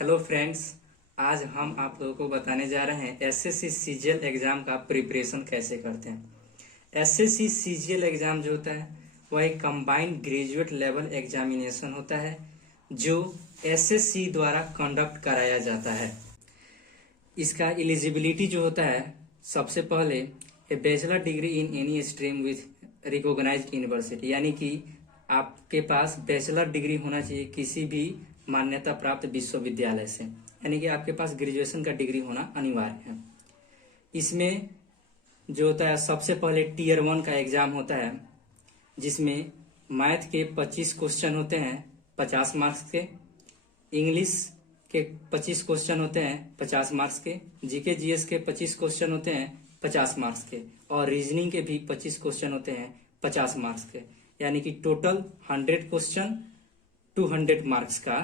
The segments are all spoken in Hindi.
Hello friends. आज हम आप लोगों को बताने जा रहे हैं एसएससी सीजीएल एग्ज़ाम का प्रिपरेशन कैसे करते हैं। एसएससी सीजीएल एग्ज़ाम जो होता है वह एक कंबाइंड ग्रेजुएट लेवल एग्जामिनेशन होता है जो एसएससी द्वारा कंडक्ट कराया जाता है। इसका एलिजिबिलिटी जो होता है, सबसे पहले a bachelor degree in any stream with recognised university, यानी कि आपके पास बैचलर डिग्री होना चाहिए किसी भी मान्यता प्राप्त विश्वविद्यालय से, यानी कि आपके पास ग्रेजुएशन का डिग्री होना अनिवार्य है। इसमें जो होता है, सबसे पहले टीयर 1 का एग्जाम होता है जिसमें मैथ के 25 क्वेश्चन होते हैं 50 मार्क्स के, इंग्लिश के 25 क्वेश्चन होते हैं 50 मार्क्स के, जीके जीएस के 25 क्वेश्चन होते हैं 50 मार्क्स के, और रीजनिंग के भी 25 क्वेश्चन होते हैं 50 मार्क्स के, यानी कि टोटल 100 क्वेश्चन 200 मार्क्स का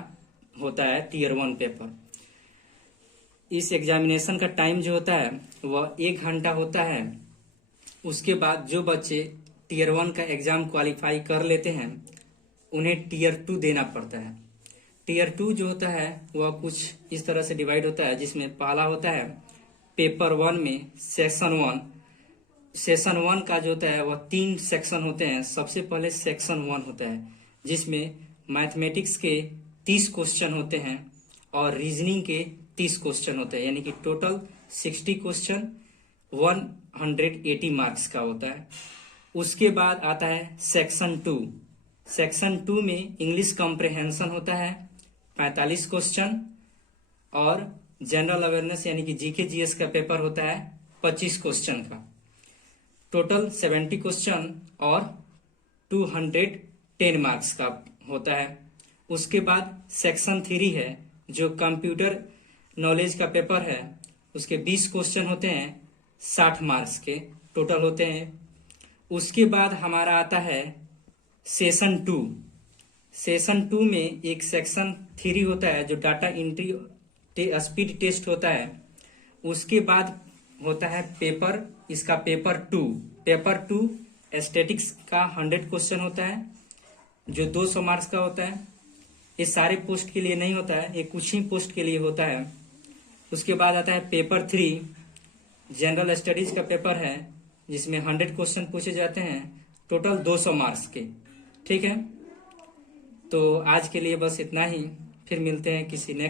होता है टीयर 1 पेपर। इस एग्जामिनेशन का टाइम जो होता है वह 1 घंटा होता है। उसके बाद जो बच्चे टीयर 1 का एग्जाम क्वालिफाई कर लेते हैं उन्हें टीयर 2 देना पड़ता है। टीयर 2 जो होता है वह कुछ इस तरह से डिवाइड होता है, जिसमें पहला होता है पेपर 1 में सेक्शन 1। सेक्शन 1 का जो होता है वह 3 सेक्शन होते हैं। सबसे पहले सेक्शन 1 होता है जिसमें मैथमेटिक्स के 30 क्वेश्चन होते हैं और रीजनिंग के 30 क्वेश्चन होते हैं, यानी कि टोटल 60 क्वेश्चन 180 मार्क्स का होता है। उसके बाद आता है सेक्शन 2। सेक्शन 2 में इंग्लिश कॉम्प्रिहेंशन होता है 45 क्वेश्चन, और जनरल अवेयरनेस यानी कि जीके जीएस का पेपर होता है 25 क्वेश्चन का, टोटल 70 क्वेश्चन और 210 मार्क्स का होता है। उसके बाद सेक्शन 3 है जो कंप्यूटर नॉलेज का पेपर है, उसके 20 क्वेश्चन होते हैं 60 मार्क्स के टोटल होते हैं। उसके बाद हमारा आता है सेशन 2। सेशन 2 में एक सेक्शन 3 होता है जो डाटा एंट्री स्पीड टेस्ट होता है। उसके बाद होता है इसका पेपर 2। पेपर 2 स्टैटिक्स का 100 क्वेश्चन होता है जो 200 मार्क्स का होता है। ये सारे पोस्ट के लिए नहीं होता है, ये कुछ ही पोस्ट के लिए होता है। उसके बाद आता है पेपर 3, जनरल स्टडीज का पेपर है जिसमें 100 क्वेश्चन पूछे जाते हैं, टोटल 200 मार्क्स के। ठीक है, तो आज के लिए बस इतना ही, फिर मिलते हैं किसी नेक्स्ट